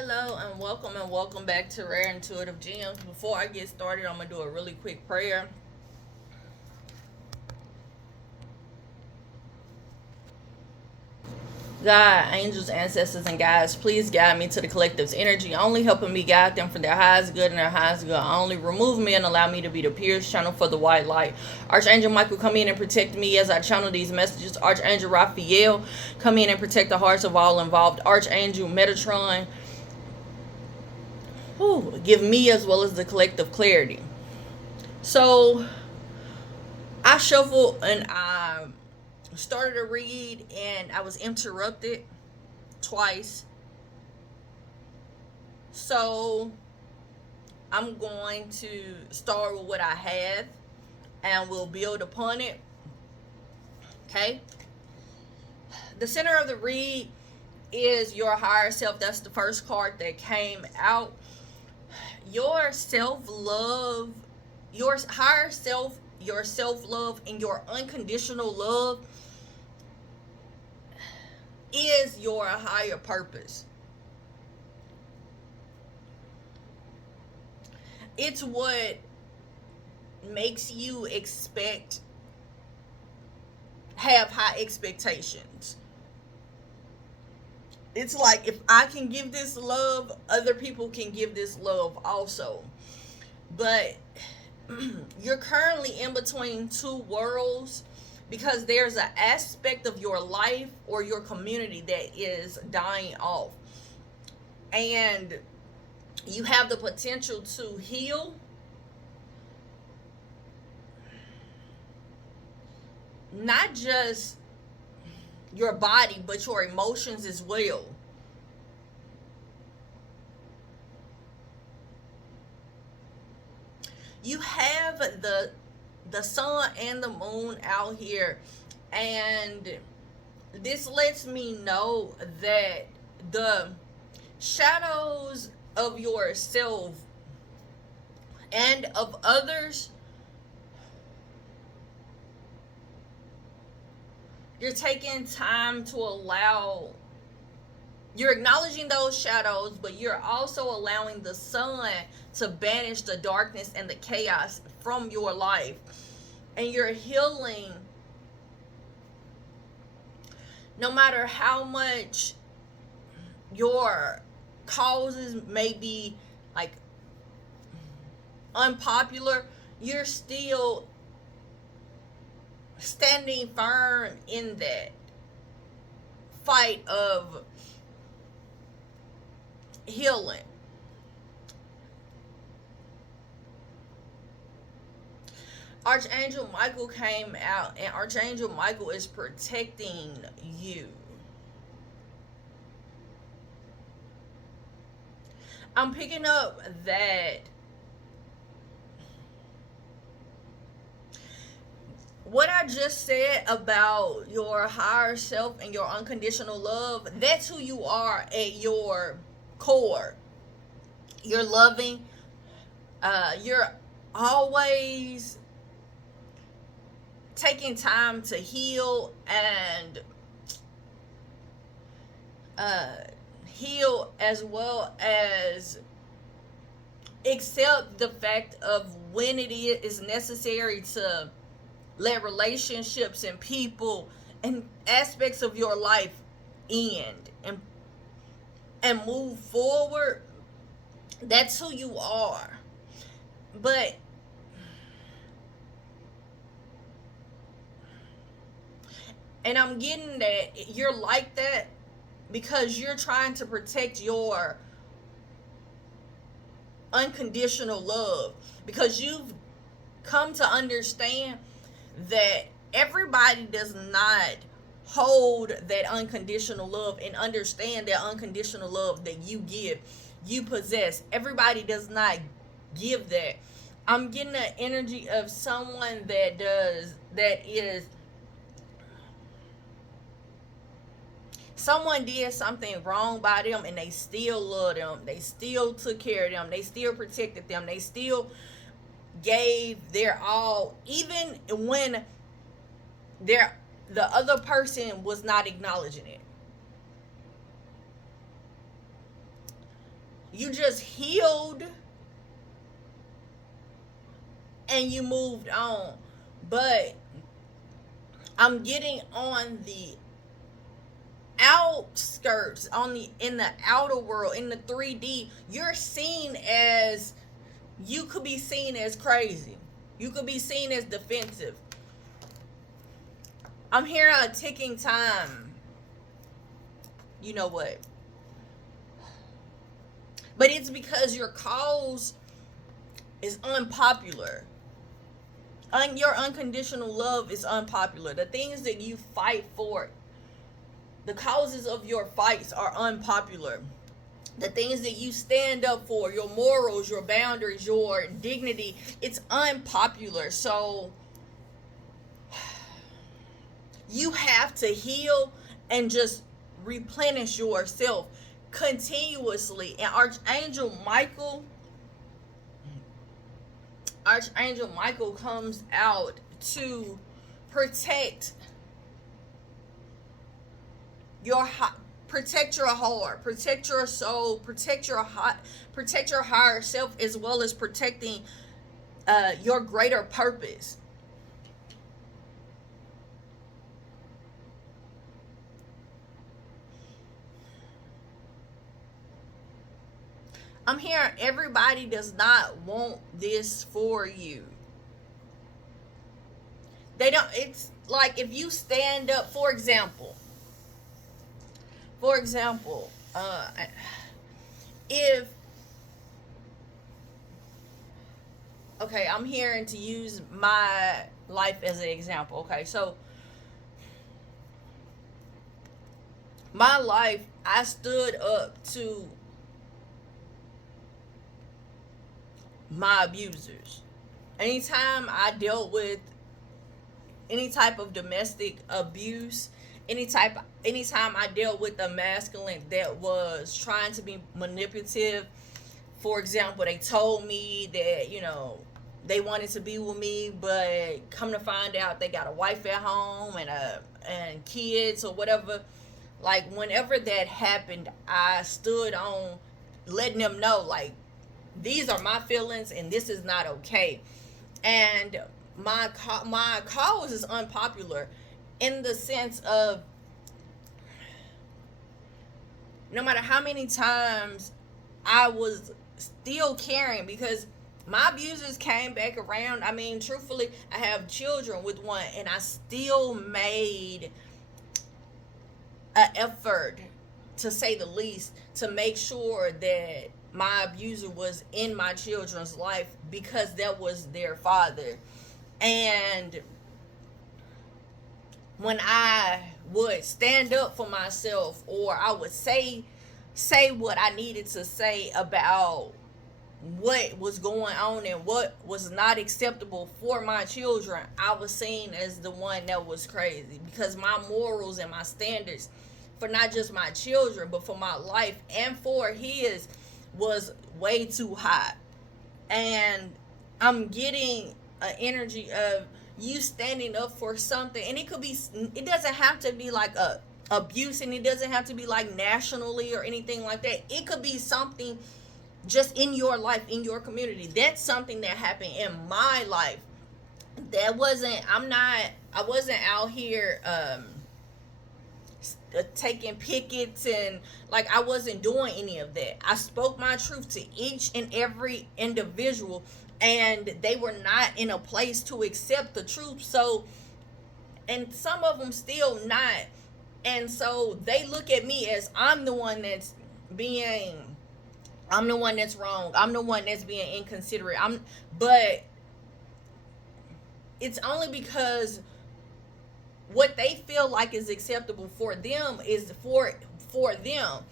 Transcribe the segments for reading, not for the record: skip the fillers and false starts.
Hello and welcome back to Rare Intuitive Gems. Before I get started, I'm going to do a really quick prayer. God, angels, ancestors, and guides, please guide me to the collective's energy, only helping me guide them for their highest good and their highest good. Only remove me and allow me to be the purest channel for the white light. Archangel Michael, come in and protect me as I channel these messages. Archangel Raphael, come in and protect the hearts of all involved. Archangel Metatron, give me as well as the collective clarity. So I shuffled and I started to read and I was interrupted twice. So I'm going to start with what I have and we'll build upon it. Okay. The center of the read is your higher self. That's the first card that came out. Your self-love, your higher self, your self-love, and your unconditional love is your higher purpose. It's what makes you have high expectations. It's like, if I can give this love, other people can give this love also. But you're currently in between two worlds because there's an aspect of your life or your community that is dying off. And you have the potential to heal, not just your body, but your emotions as well. You have the sun and the moon out here, and this lets me know that the shadows of yourself and of others, you're taking time to allow, you're acknowledging those shadows, but you're also allowing the sun to banish the darkness and the chaos from your life. And you're healing no matter how much your causes may be like unpopular, you're still standing firm in that fight of healing. Archangel Michael came out, and Archangel Michael is protecting you. I'm picking up that what I just said about your higher self and your unconditional love, that's who you are at your core. You're loving. You're always taking time to heal and heal, as well as accept the fact of when it is necessary to let relationships and people and aspects of your life end and move forward. That's who you are. But and I'm getting that you're like that because you're trying to protect your unconditional love, because you've come to understand that everybody does not hold that unconditional love and understand that unconditional love that you possess. Everybody does not give that. I'm getting the energy of someone that is, someone did something wrong by them and they still love them. They still took care of them. They still protected them. They still gave their all, even when the other person was not acknowledging it. You just healed and you moved on. But I'm getting on the outskirts, on the in the outer world, in the 3D. You're seen as, you could be seen as crazy. You could be seen as defensive. I'm hearing a ticking time. You know what? But it's because your cause is unpopular. Your unconditional love is unpopular. The things that you fight for, the causes of your fights are unpopular. The things that you stand up for, your morals, your boundaries, your dignity, it's unpopular. So you have to heal and just replenish yourself continuously. And Archangel Michael comes out to protect your heart, protect your heart, protect your soul, protect your higher self, as well as protecting your greater purpose. I'm hearing everybody does not want this for you. They don't. It's like, if you stand up, for example, if, okay, I'm hearing, to use my life as an example. Okay, so my life, I stood up to my abusers. Anytime I dealt with any type of domestic abuse, anytime I dealt with a masculine that was trying to be manipulative. For example, they told me that, they wanted to be with me, but come to find out they got a wife at home and kids or whatever. Like, whenever that happened, I stood on letting them know, like, these are my feelings and this is not okay. And my cause is unpopular, in the sense of, no matter how many times I was still caring, because my abusers came back around. I mean, truthfully, I have children with one, and I still made an effort, to say the least, to make sure that my abuser was in my children's life, because that was their father. And when I would stand up for myself, or I would say what I needed to say about what was going on and what was not acceptable for my children, I was seen as the one that was crazy, because my morals and my standards for not just my children, but for my life and for his, was way too high. And I'm getting an energy of you standing up for something, and it doesn't have to be like a abuse, and it doesn't have to be like nationally or anything like that. It could be something just in your life, in your community. That's something that happened in my life. I wasn't out here taking pickets, and like, I wasn't doing any of that. I spoke my truth to each and every individual, and they were not in a place to accept the truth. So, and some of them still not. And so they look at me as I'm the one that's wrong. I'm the one that's being inconsiderate. But it's only because what they feel like is acceptable for them is for them.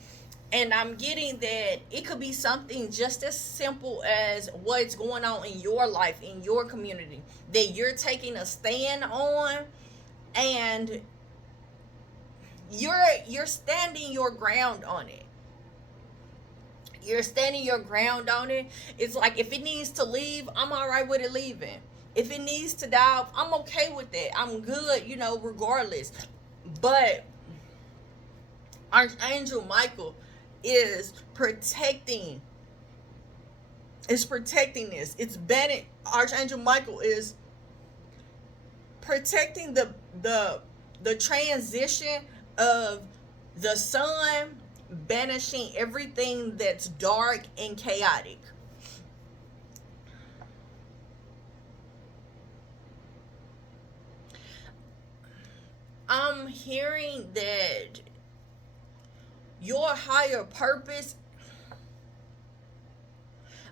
And I'm getting that it could be something just as simple as what's going on in your life, in your community, that you're taking a stand on, and you're standing your ground on it. You're standing your ground on it. It's like, if it needs to leave, I'm all right with it leaving. If it needs to die, I'm okay with that. I'm good, regardless. But Archangel Michael is protecting. It's protecting this. It's banning. Archangel Michael is protecting the transition of the sun, banishing everything that's dark and chaotic. I'm hearing that your higher purpose,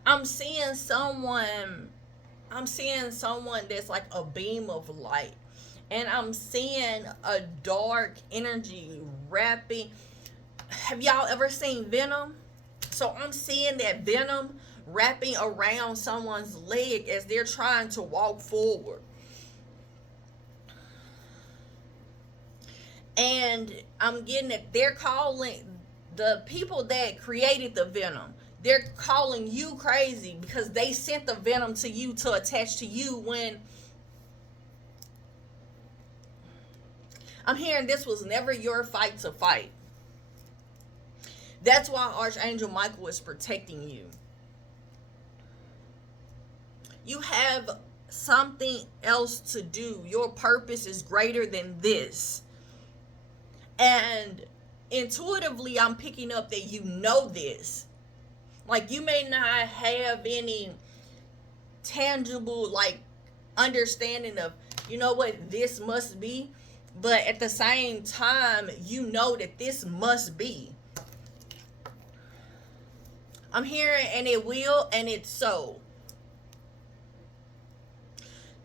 I'm seeing someone that's like a beam of light. And I'm seeing a dark energy wrapping. Have y'all ever seen Venom? So I'm seeing that venom wrapping around someone's leg as they're trying to walk forward. And I'm getting that they're calling the people that created the venom, they're calling you crazy because they sent the venom to you to attach to you, when I'm hearing this was never your fight to fight. That's why Archangel Michael is protecting you. You have something else to do. Your purpose is greater than this. And intuitively, I'm picking up that you know this. Like, you may not have any tangible, like, understanding of, you know what, this must be. But at the same time, you know that this must be. I'm hearing, and it will, and it's so.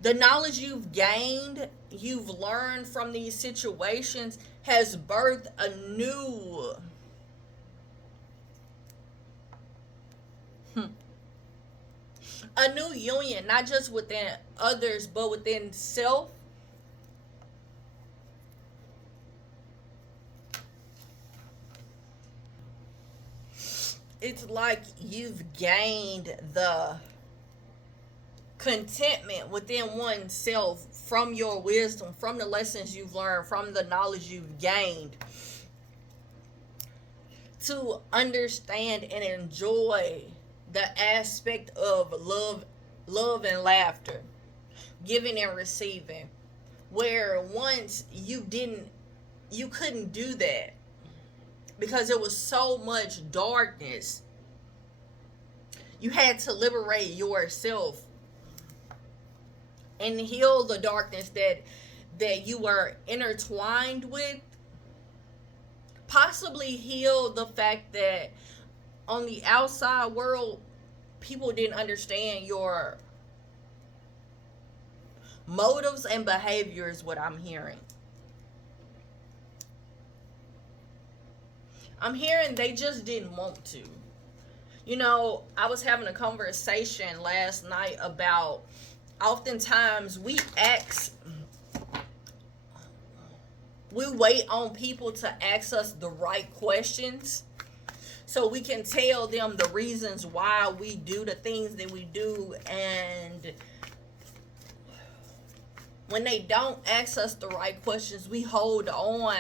The knowledge you've gained, you've learned from these situations, has birthed a new union, not just within others, but within self. It's like you've gained the contentment within oneself from your wisdom, from the lessons you've learned, from the knowledge you've gained, to understand and enjoy the aspect of love and laughter, giving and receiving, where once you couldn't do that because there was so much darkness. You had to liberate yourself and heal the darkness that you were intertwined with. Possibly heal the fact that on the outside world, people didn't understand your motives and behaviors, what I'm hearing. I'm hearing they just didn't want to. You know, I was having a conversation last night about, oftentimes we wait on people to ask us the right questions so we can tell them the reasons why we do the things that we do. And when they don't ask us the right questions, we hold on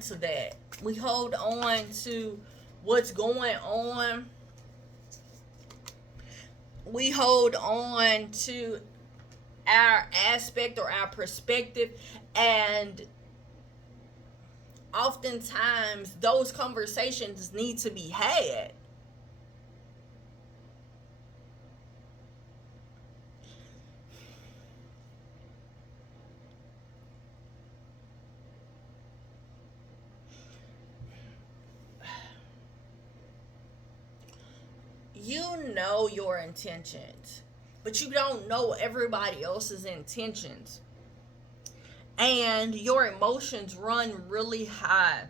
to that. We hold on to what's going on. We hold on to our aspect or our perspective, and oftentimes those conversations need to be had. You know your intentions, but you don't know everybody else's intentions. And your emotions run really high.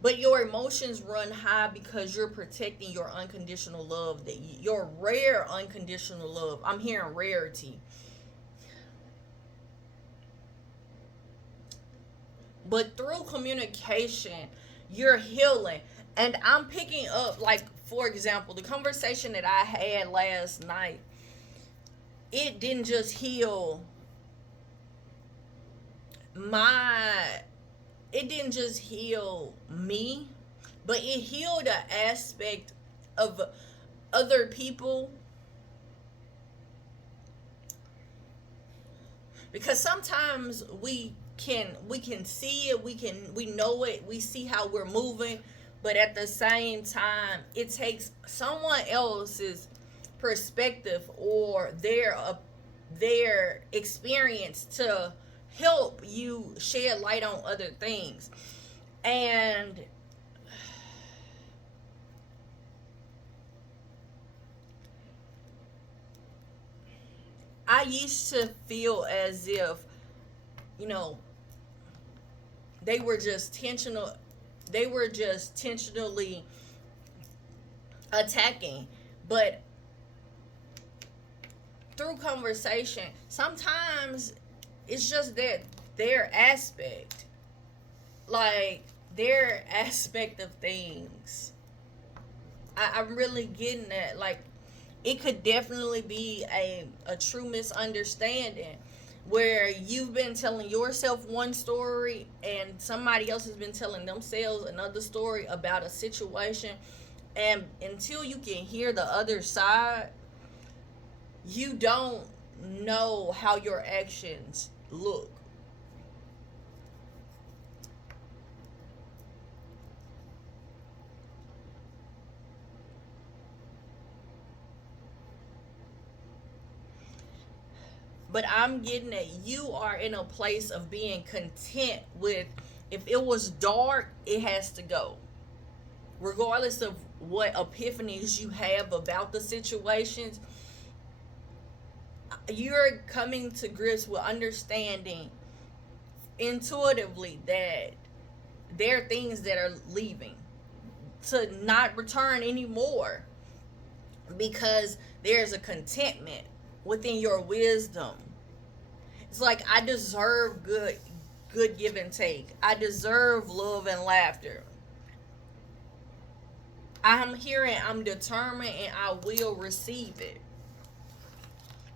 But your emotions run high because you're protecting your unconditional love, your rare unconditional love. I'm hearing rarity. But through communication, you're healing. And I'm picking up, like, for example, the conversation that I had last night, it didn't just heal my it didn't just heal me, but it healed an aspect of other people, because sometimes we can see it, we know it, we see how we're moving, but at the same time it takes someone else's perspective or their experience to help you shed light on other things. And I used to feel as if, you know, they were just tensional they were just intentionally attacking. But through conversation, sometimes it's just that their aspect, like their aspect of things. I'm really getting that. Like, it could definitely be a true misunderstanding where you've been telling yourself one story and somebody else has been telling themselves another story about a situation. And until you can hear the other side, you don't know how your actions look. But I'm getting that you are in a place of being content with, if it was dark, it has to go. Regardless of what epiphanies you have about the situations, you're coming to grips with understanding intuitively that there are things that are leaving to not return anymore, because there's a contentment within your wisdom. It's like, I deserve good give and take. I deserve love and laughter. I'm hearing I'm determined and I will receive it.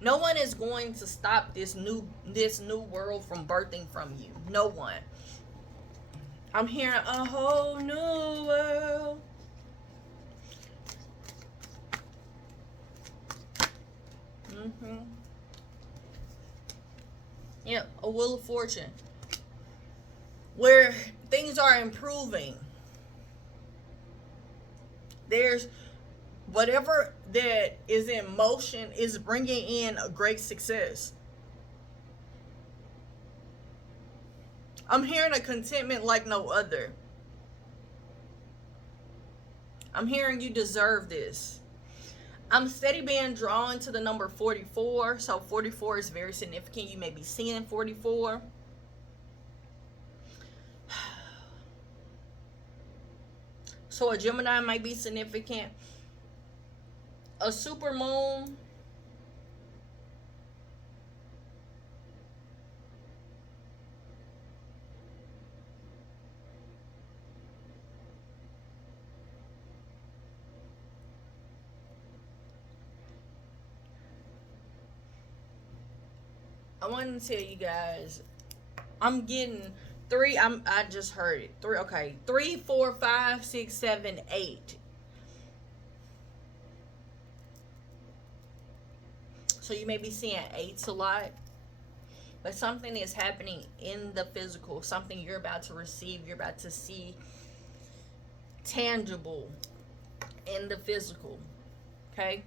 No one is going to stop this new world from birthing from you. No one. I'm hearing a whole new world. Mm-hmm. Yeah, a wheel of fortune. Where things are improving. There's whatever that is in motion is bringing in a great success. I'm hearing a contentment like no other. I'm hearing you deserve this. I'm steady being drawn to the number 44. So 44 is very significant. You may be seeing 44. So a Gemini might be significant. A super moon. I wanted to tell you guys, I'm getting three. I just heard it. Three. Okay. 3, 4, 5, 6, 7, 8. So you may be seeing eights a lot. But something is happening in the physical. Something you're about to receive. You're about to see tangible in the physical. Okay?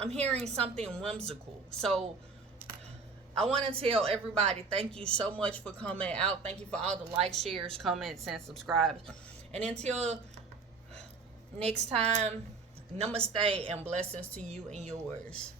I'm hearing something whimsical. So I want to tell everybody, thank you so much for coming out. Thank you for all the likes, shares, comments, and subscribes. And until next time, namaste and blessings to you and yours.